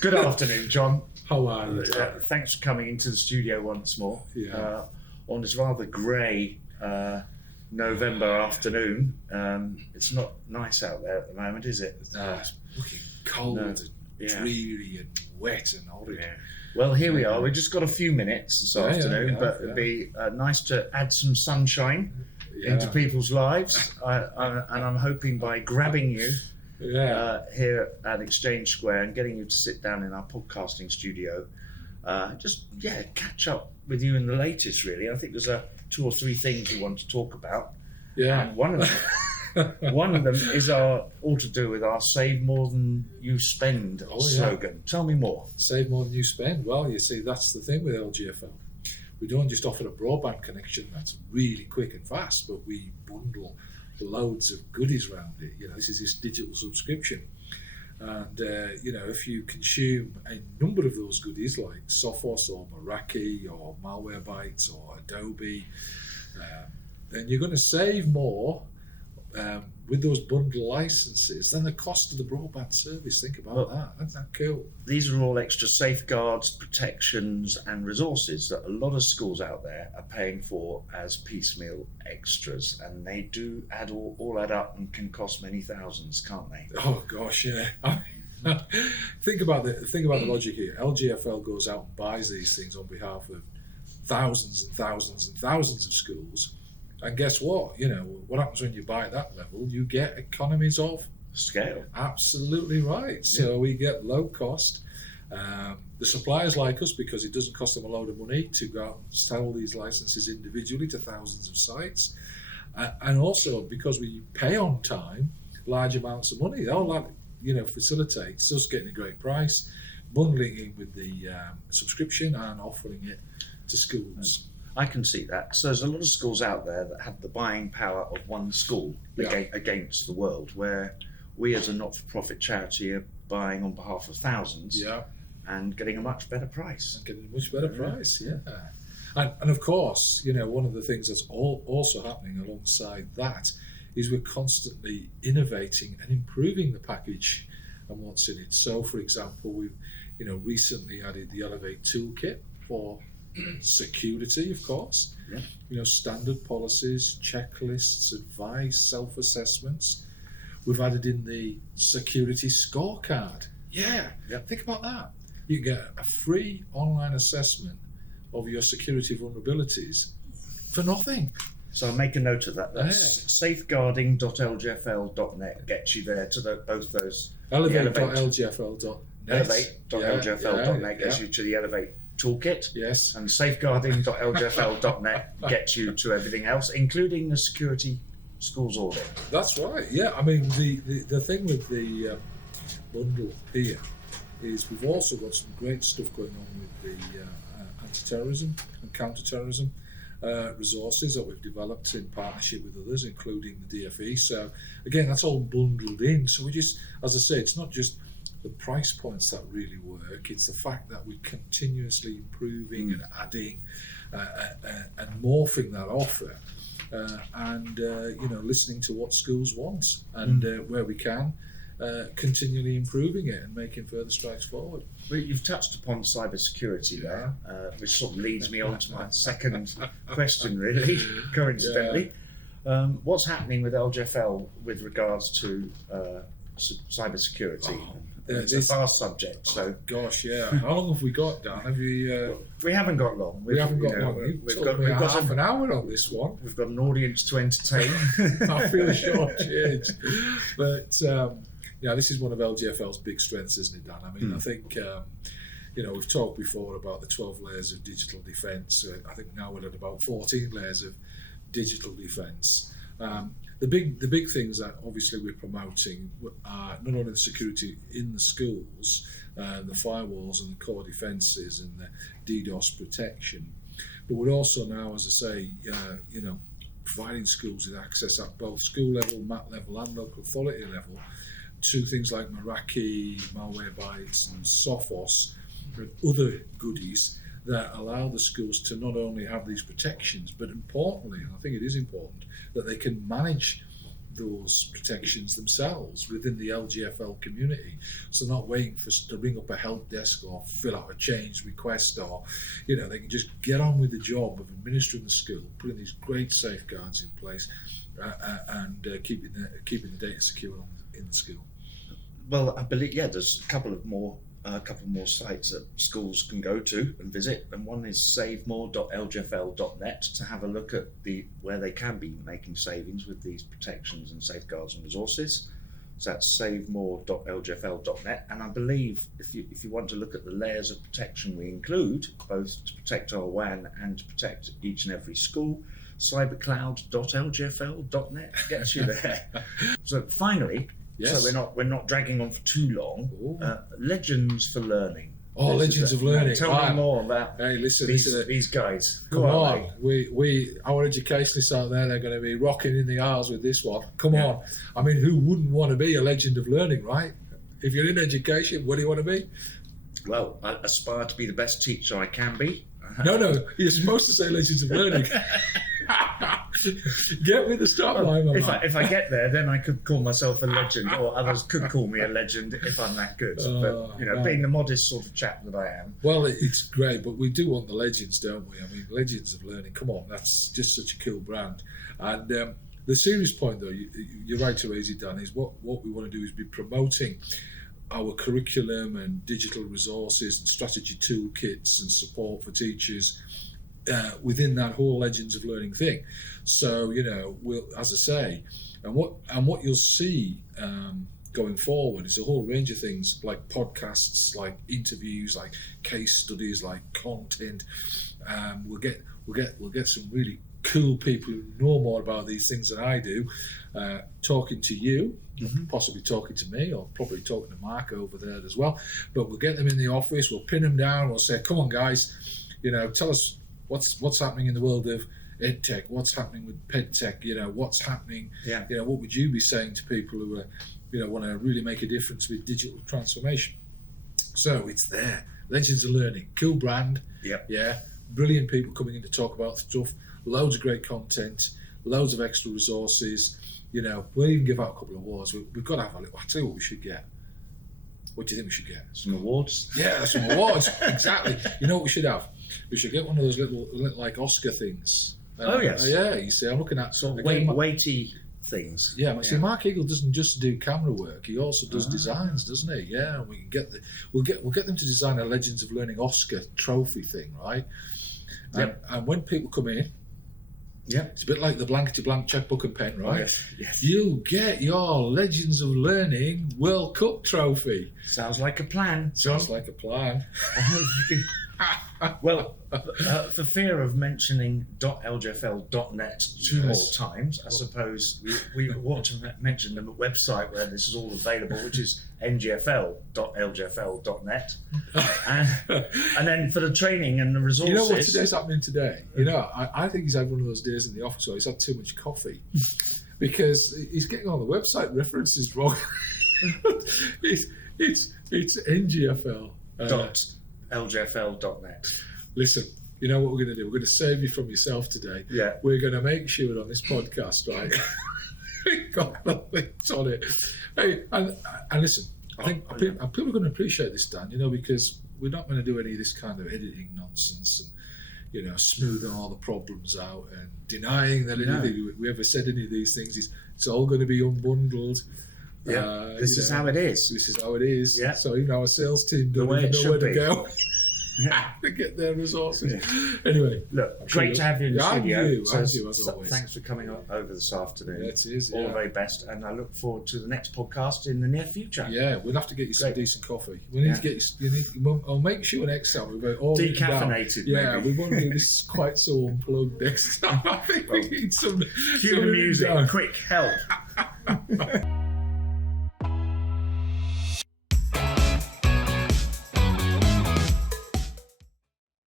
Good afternoon, John. How are you? Thanks for coming into the studio once more. Yeah. On this rather grey November afternoon. It's not nice out there at the moment, is it? It's looking cold and dreary and wet and horrid. Yeah. Well, here we are. We've just got a few minutes this afternoon, but it'd be nice to add some sunshine into people's lives. And I'm hoping by grabbing you here at Exchange Square and getting you to sit down in our podcasting studio, catch up with you in the latest, really. I think there's 2 or 3 things we want to talk about. Yeah. And one of them is all to do with our Save More Than You Spend slogan. Tell me more. Save more than you spend. Well, you see, that's the thing with LGfL. We don't just offer a broadband connection that's really quick and fast, but we bundle loads of goodies around it. This is this digital subscription. And, if you consume a number of those goodies like Sophos or Meraki or Malwarebytes or Adobe, then you're going to save more with those bundle licenses than the cost of the broadband service. Think about that. That's that cool. These are all extra safeguards, protections and resources that a lot of schools out there are paying for as piecemeal extras, and they do all add up and can cost many thousands, can't they? Oh gosh, yeah. Think about the logic here. LGfL goes out and buys these things on behalf of thousands and thousands and thousands of schools. And guess what? What happens when you buy at that level? You get economies of scale. Absolutely right. So we get low cost. The suppliers like us because it doesn't cost them a load of money to go out and sell these licenses individually to thousands of sites. And also because we pay on time large amounts of money. All that facilitates us getting a great price, bundling in with the subscription and offering it to schools. I can see that. So there's a lot of schools out there that have the buying power of one school against the world, where we as a not-for-profit charity are buying on behalf of thousands and getting a much better price. And of course, one of the things that's also happening alongside that is we're constantly innovating and improving the package and what's in it. So, for example, we've recently added the Elevate toolkit for security, of course. Standard policies, checklists, advice, self-assessments. We've added in the security scorecard. Think about that. You get a free online assessment of your security vulnerabilities for nothing. So I'll make a note of that. That's safeguarding.lgfl.net gets you there to both those. Elevate.lgfl.net. Elevate.lgfl.net gets you to the Elevate toolkit. Yes. And safeguarding.lgfl.net gets you to everything else, including the security schools audit. That's right. Yeah. I mean, the thing with the bundle here is we've also got some great stuff going on with the anti-terrorism and counter-terrorism resources that we've developed in partnership with others, including the DFE. So again, that's all bundled in. So we just, as I say, it's not just the price points that really work, it's the fact that we're continuously improving and adding and morphing that offer and listening to what schools want and where we can continually improving it and making further strides forward. Well, you've touched upon cybersecurity there, which sort of leads me on to my second question, really, coincidentally. What's happening with LGfL with regards to cybersecurity? It's a vast subject. So, gosh, how long have we got, Dan? Have you? We haven't got long. We haven't got long. We've got half an hour on this one. We've got an audience to entertain. I feel short-changed, but this is one of LGfL's big strengths, isn't it, Dan? I mean, I think we've talked before about the 12 layers of digital defence. I think now we're at about 14 layers of digital defence. The big things that obviously we're promoting are not only the security in the schools, the firewalls and the core defences and the DDoS protection, but we're also now, as I say, providing schools with access at both school level, MAT level and local authority level to things like Meraki, Malwarebytes and Sophos and other goodies that allow the schools to not only have these protections, but importantly, and I think it is important, that they can manage those protections themselves within the LGfL community. So not waiting for us to ring up a help desk or fill out a change request, or they can just get on with the job of administering the school, putting these great safeguards in place, and keeping the data secure in the school. Well, I believe there's a couple more sites that schools can go to and visit, and one is savemore.lgfl.net to have a look at where they can be making savings with these protections and safeguards and resources. So that's savemore.lgfl.net, and I believe if you want to look at the layers of protection we include, both to protect our WAN and to protect each and every school, cybercloud.lgfl.net gets you there. So finally. Yes. So we're not dragging on for too long. Legends for Learning. Oh, Legends of Learning. Tell me more about these guys. Come on, our educationists out there, they're going to be rocking in the aisles with this one. Come on. I mean, who wouldn't want to be a legend of learning, right? If you're in education, what do you want to be? Well, I aspire to be the best teacher I can be. No, you're supposed to say Legends of Learning. Get with the start line. If I get there, then I could call myself a legend, or others could call me a legend if I'm that good. But being the modest sort of chap that I am. Well, it's great, but we do want the legends, don't we? I mean, Legends of Learning. Come on, that's just such a cool brand. And the serious point, though, you're right to raise it, Dan, is what we want to do is be promoting our curriculum and digital resources and strategy toolkits and support for teachers within that whole Legends of Learning thing. So we'll, as I say, and what you'll see going forward is a whole range of things, like podcasts, like interviews, like case studies, like content. We'll get some really cool people who know more about these things than I do, talking to you, possibly talking to me, or probably talking to Mark over there as well. But we'll get them in the office, we'll pin them down, we'll say, come on guys, tell us what's happening in the world of EdTech, what's happening with PedTech, what's happening, what would you be saying to people who are, want to really make a difference with digital transformation? So it's there. Legends of Learning, cool brand, brilliant people coming in to talk about stuff, loads of great content, loads of extra resources. We'll even give out a couple of awards. We've got to have a little. I'll tell you what we should get. What do you think we should get? Some awards? Yeah, some awards. Exactly. You know what we should have? We should get one of those little like Oscar things. Oh yes. Yeah. You see, I'm looking at sort of weighty things. Yeah. See, Mark Eagle doesn't just do camera work. He also does designs, doesn't he? Yeah. And we can get we'll get them to design a Legends of Learning Oscar trophy thing, right? And when people come in. Yeah, it's a bit like the blankety-blank checkbook and pen, right? Oh, yes. You'll get your Legends of Learning World Cup trophy. Sounds like a plan. Sounds like a plan. Well, for fear of mentioning .lgfl.net two more times, I suppose we want to mention the website where this is all available, which is ngfl.lgfl.net. And then for the training and the resources... You know what today's happening today? I think he's had one of those days in the office where he's had too much coffee because he's getting all the website references wrong. It's ngfl. LGfL.net. Listen, you know what we're going to do? We're going to save you from yourself today. Yeah. We're going to make sure on this podcast, right? We've got the links on it. Hey, and listen, I think people are going to appreciate this, Dan, because we're not going to do any of this kind of editing nonsense and, smoothing all the problems out and denying that anything we ever said any of these things. It's all going to be unbundled. Yeah, this is how it is. This is how it is. Yeah. So our sales team don't even know where to go to get their resources. Yeah. Anyway, look, great to have you in the studio. And you, as always. Thanks for coming over this afternoon. It is. All the very best, and I look forward to the next podcast in the near future. Yeah, we'll have to get you some decent coffee. We need to get you. I'll make sure next time we're all decaffeinated. Yeah, we won't do this quite so unplugged next time. I think we need some cue the music. Quick help.